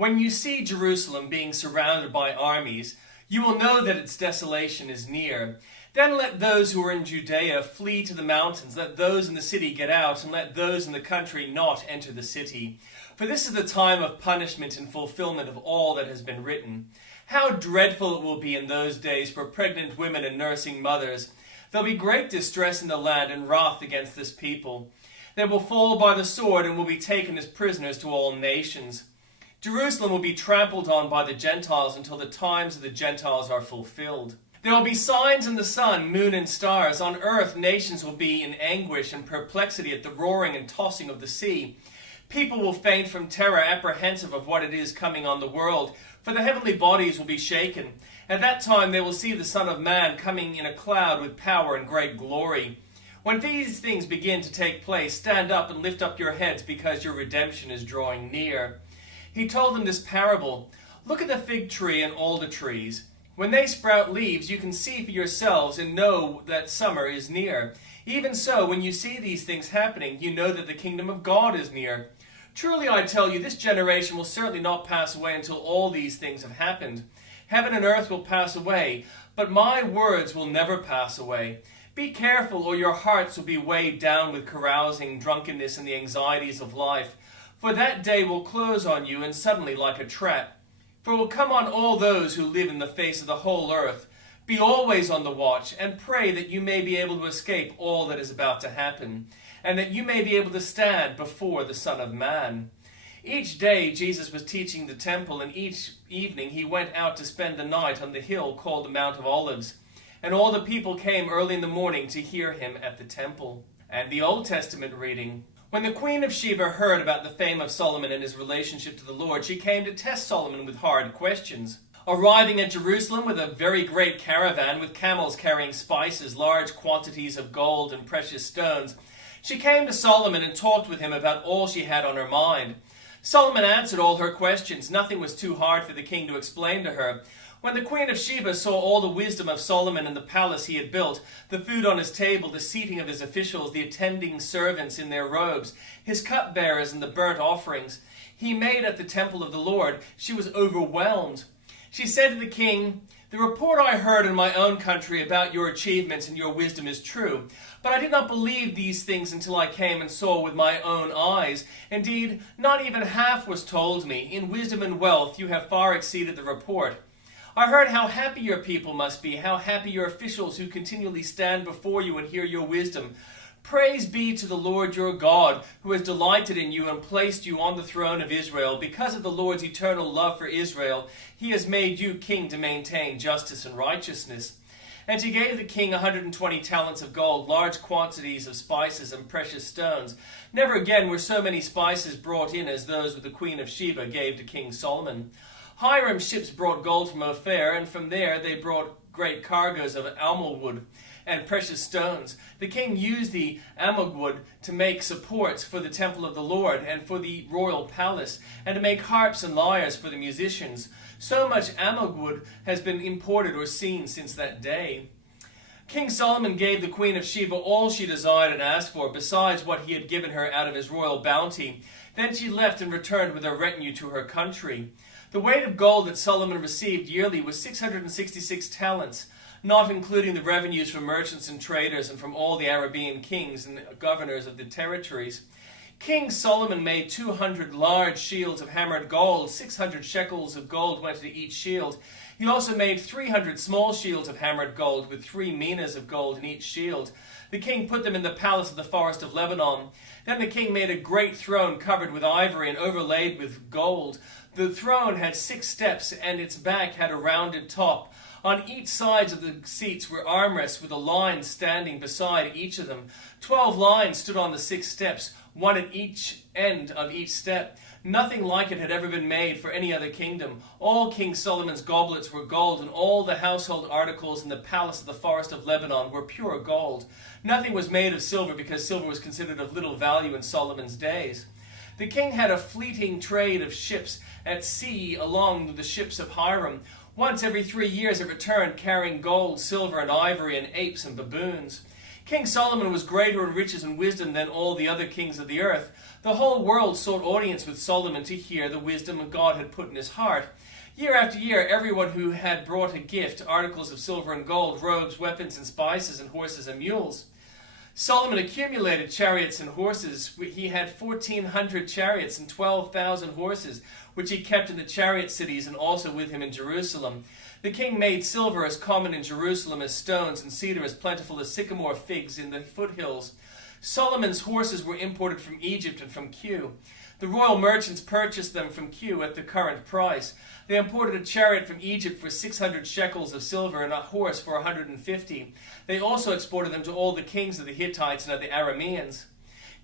When you see Jerusalem being surrounded by armies, you will know that its desolation is near. Then let those who are in Judea flee to the mountains, let those in the city get out, and let those in the country not enter the city. For this is the time of punishment and fulfillment of all that has been written. How dreadful it will be in those days for pregnant women and nursing mothers. There will be great distress in the land and wrath against this people. They will fall by the sword and will be taken as prisoners to all nations. Jerusalem will be trampled on by the Gentiles until the times of the Gentiles are fulfilled. There will be signs in the sun, moon, and stars. On earth, nations will be in anguish and perplexity at the roaring and tossing of the sea. People will faint from terror, apprehensive of what it is coming on the world, for the heavenly bodies will be shaken. At that time they will see the Son of Man coming in a cloud with power and great glory. When these things begin to take place, stand up and lift up your heads, because your redemption is drawing near. He told them this parable. Look at the fig tree and alder trees. When they sprout leaves, you can see for yourselves and know that summer is near. Even so, when you see these things happening, you know that the kingdom of God is near. Truly I tell you, this generation will certainly not pass away until all these things have happened. Heaven and earth will pass away, but my words will never pass away. Be careful, or your hearts will be weighed down with carousing, drunkenness, and the anxieties of life. For that day will close on you, and suddenly like a trap. For it will come on all those who live in the face of the whole earth. Be always on the watch, and pray that you may be able to escape all that is about to happen, and that you may be able to stand before the Son of Man. Each day Jesus was teaching the temple, and each evening he went out to spend the night on the hill called the Mount of Olives. And all the people came early in the morning to hear him at the temple. And the Old Testament reading. When the Queen of Sheba heard about the fame of Solomon and his relationship to the Lord, she came to test Solomon with hard questions. Arriving at Jerusalem with a very great caravan with camels carrying spices, large quantities of gold and precious stones, she came to Solomon and talked with him about all she had on her mind. Solomon answered all her questions. Nothing was too hard for the king to explain to her. When the Queen of Sheba saw all the wisdom of Solomon and the palace he had built, the food on his table, the seating of his officials, the attending servants in their robes, his cupbearers and the burnt offerings he made at the temple of the Lord, she was overwhelmed. She said to the king, "The report I heard in my own country about your achievements and your wisdom is true, but I did not believe these things until I came and saw with my own eyes. Indeed, not even half was told me. In wisdom and wealth you have far exceeded the report. I heard how happy your people must be, how happy your officials who continually stand before you and hear your wisdom. Praise be to the Lord your God, who has delighted in you and placed you on the throne of Israel. Because of the Lord's eternal love for Israel, he has made you king to maintain justice and righteousness." And she gave the king 120 talents of gold, large quantities of spices and precious stones. Never again were so many spices brought in as those the Queen of Sheba gave to King Solomon. Hiram's ships brought gold from Ophir, and from there they brought great cargoes of almug wood and precious stones. The king used the almug wood to make supports for the temple of the Lord and for the royal palace, and to make harps and lyres for the musicians. So much almug wood has been imported or seen since that day. King Solomon gave the Queen of Sheba all she desired and asked for, besides what he had given her out of his royal bounty. Then she left and returned with her retinue to her country. The weight of gold that Solomon received yearly was 666 talents, not including the revenues from merchants and traders and from all the Arabian kings and governors of the territories. King Solomon made 200 large shields of hammered gold. 600 shekels of gold went into each shield. He also made 300 small shields of hammered gold with 3 minas of gold in each shield. The king put them in the palace of the forest of Lebanon. Then the king made a great throne covered with ivory and overlaid with gold. The throne had 6 steps, and its back had a rounded top. On each side of the seats were armrests with a line standing beside each of them. 12 lines stood on the 6 steps, one at each end of each step. Nothing like it had ever been made for any other kingdom. All King Solomon's goblets were gold, and all the household articles in the palace of the forest of Lebanon were pure gold. Nothing was made of silver, because silver was considered of little value in Solomon's days. The king had a fleeting trade of ships at sea along with the ships of Hiram. Once every 3 years it returned, carrying gold, silver, and ivory, and apes and baboons. King Solomon was greater in riches and wisdom than all the other kings of the earth. The whole world sought audience with Solomon to hear the wisdom God had put in his heart. Year after year, everyone who had brought a gift, articles of silver and gold, robes, weapons, and spices, and horses and mules. Solomon accumulated chariots and horses. He had 1,400 chariots and 12,000 horses, which he kept in the chariot cities and also with him in Jerusalem. The king made silver as common in Jerusalem as stones, and cedar as plentiful as sycamore figs in the foothills. Solomon's horses were imported from Egypt and from Kue. The royal merchants purchased them from Kue at the current price. They imported a chariot from Egypt for 600 shekels of silver and a horse for 150. They also exported them to all the kings of the Hittites and of the Arameans.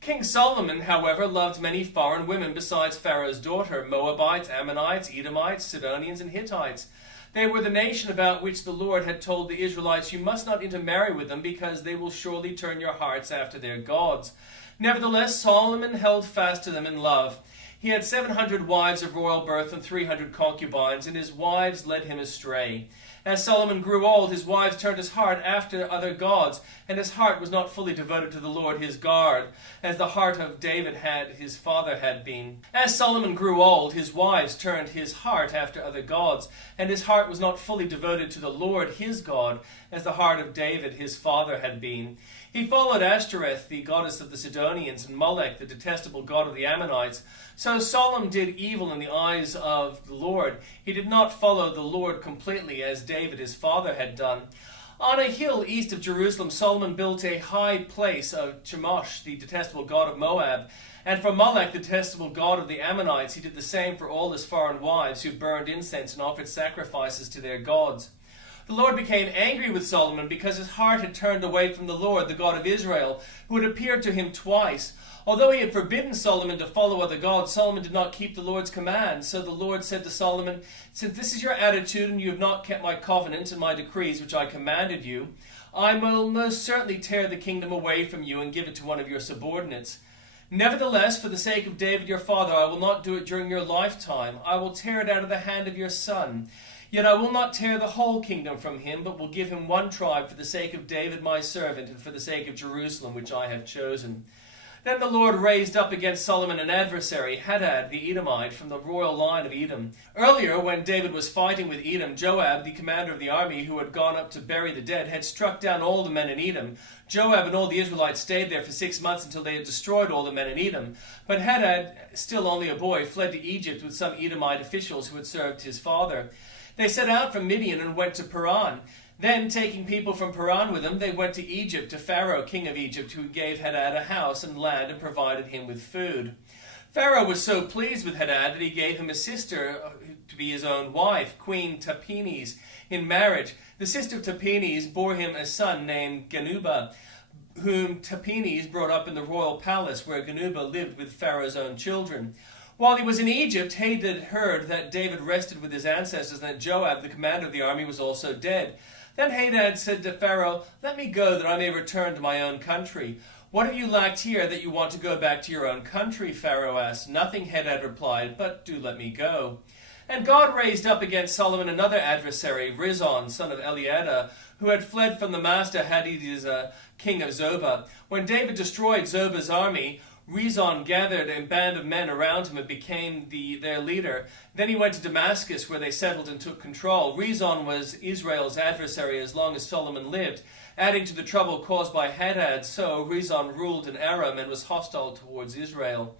King Solomon, however, loved many foreign women besides Pharaoh's daughter, Moabites, Ammonites, Edomites, Sidonians, and Hittites. They were the nation about which the Lord had told the Israelites, "You must not intermarry with them, because they will surely turn your hearts after their gods." Nevertheless, Solomon held fast to them in love. He had 700 wives of royal birth and 300 concubines, and his wives led him astray. As Solomon grew old, his wives turned his heart after other gods, and his heart was not fully devoted to the Lord his God, as the heart of David his father had been. As Solomon grew old, his wives turned his heart after other gods, and his heart was not fully devoted to the Lord his God, as the heart of David his father had been. He followed Ashtoreth, the goddess of the Sidonians, and Molech, the detestable god of the Ammonites. So Solomon did evil in the eyes of the Lord. He did not follow the Lord completely, as David his father had done. On a hill east of Jerusalem, Solomon built a high place of Chemosh, the detestable god of Moab. And for Molech, the detestable god of the Ammonites, he did the same for all his foreign wives, who burned incense and offered sacrifices to their gods. The Lord became angry with Solomon because his heart had turned away from the Lord, the God of Israel, who had appeared to him twice. Although he had forbidden Solomon to follow other gods, Solomon did not keep the Lord's command. So the Lord said to Solomon, "Since this is your attitude and you have not kept my covenant and my decrees which I commanded you, I will most certainly tear the kingdom away from you and give it to one of your subordinates. Nevertheless, for the sake of David your father, I will not do it during your lifetime. I will tear it out of the hand of your son. Yet I will not tear the whole kingdom from him, but will give him one tribe for the sake of David my servant and for the sake of Jerusalem which I have chosen." Then the Lord raised up against Solomon an adversary, Hadad the Edomite, from the royal line of Edom. Earlier, when David was fighting with Edom, Joab, the commander of the army who had gone up to bury the dead, had struck down all the men in Edom. Joab and all the Israelites stayed there for 6 months until they had destroyed all the men in Edom. But Hadad, still only a boy, fled to Egypt with some Edomite officials who had served his father. They set out from Midian and went to Paran. Then, taking people from Paran with them, they went to Egypt, to Pharaoh, king of Egypt, who gave Hadad a house and land and provided him with food. Pharaoh was so pleased with Hadad that he gave him a sister to be his own wife, Queen Tahpenes, in marriage. The sister of Tahpenes bore him a son named Genuba, whom Tahpenes brought up in the royal palace, where Genuba lived with Pharaoh's own children. While he was in Egypt, Hadad heard that David rested with his ancestors and that Joab, the commander of the army, was also dead. Then Hadad said to Pharaoh, "Let me go that I may return to my own country." "What have you lacked here that you want to go back to your own country?" Pharaoh asked. "Nothing," Hadad replied, "but do let me go." And God raised up against Solomon another adversary, Rizon, son of Eliada, who had fled from the master Hadadezer, king of Zobah. When David destroyed Zobah's army, Rezon gathered a band of men around him and became their leader. Then he went to Damascus, where they settled and took control. Rezon was Israel's adversary as long as Solomon lived. Adding to the trouble caused by Hadad, so Rezon ruled in Aram and was hostile towards Israel.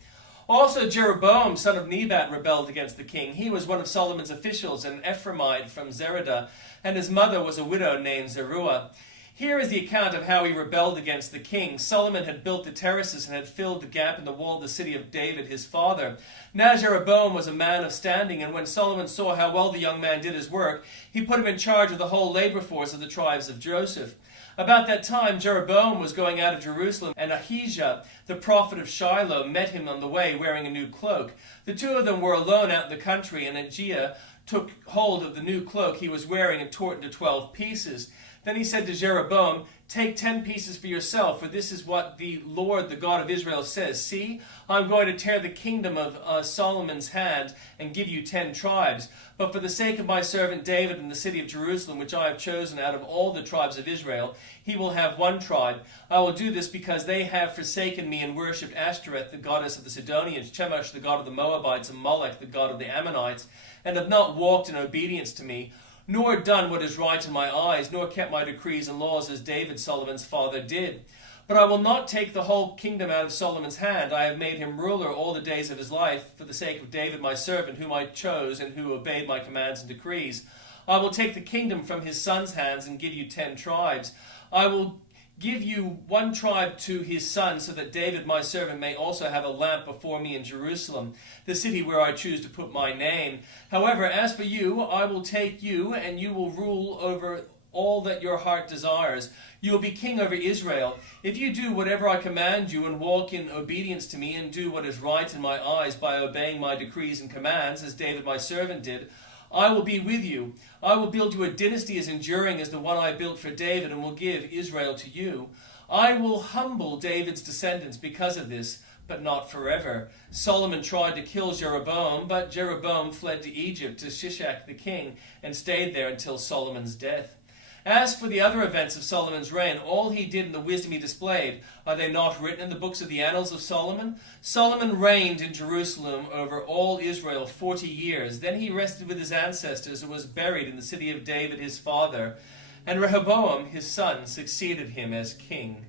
Also Jeroboam, son of Nebat, rebelled against the king. He was one of Solomon's officials, an Ephraimite from Zeradah, and his mother was a widow named Zeruiah. Here is the account of how he rebelled against the king. Solomon had built the terraces and had filled the gap in the wall of the city of David, his father. Now Jeroboam was a man of standing, and when Solomon saw how well the young man did his work, he put him in charge of the whole labor force of the tribes of Joseph. About that time, Jeroboam was going out of Jerusalem, and Ahijah, the prophet of Shiloh, met him on the way wearing a new cloak. The two of them were alone out in the country, and Ahijah took hold of the new cloak he was wearing and tore it into 12 pieces. Then he said to Jeroboam, "Take 10 pieces for yourself, for this is what the Lord, the God of Israel, says. See, I'm going to tear the kingdom of Solomon's hand and give you 10 tribes. But for the sake of my servant David and the city of Jerusalem, which I have chosen out of all the tribes of Israel, he will have 1 tribe. I will do this because they have forsaken me and worshipped Ashtoreth, the goddess of the Sidonians, Chemosh, the god of the Moabites, and Molech, the god of the Ammonites, and have not walked in obedience to me, nor done what is right in my eyes, nor kept my decrees and laws as David, Solomon's father, did. But I will not take the whole kingdom out of Solomon's hand. I have made him ruler all the days of his life, for the sake of David my servant, whom I chose and who obeyed my commands and decrees. I will take the kingdom from his son's hands and give you 10 tribes. I will give you 1 tribe to his son, so that David my servant may also have a lamp before me in Jerusalem, the city where I choose to put my name. However, as for you, I will take you, and you will rule over all that your heart desires. You will be king over Israel. If you do whatever I command you and walk in obedience to me and do what is right in my eyes by obeying my decrees and commands, as David my servant did, I will be with you. I will build you a dynasty as enduring as the one I built for David and will give Israel to you. I will humble David's descendants because of this, but not forever." Solomon tried to kill Jeroboam, but Jeroboam fled to Egypt to Shishak the king and stayed there until Solomon's death. As for the other events of Solomon's reign, all he did and the wisdom he displayed, are they not written in the books of the annals of Solomon? Solomon reigned in Jerusalem over all Israel 40 years. Then he rested with his ancestors and was buried in the city of David his father. And Rehoboam his son succeeded him as king.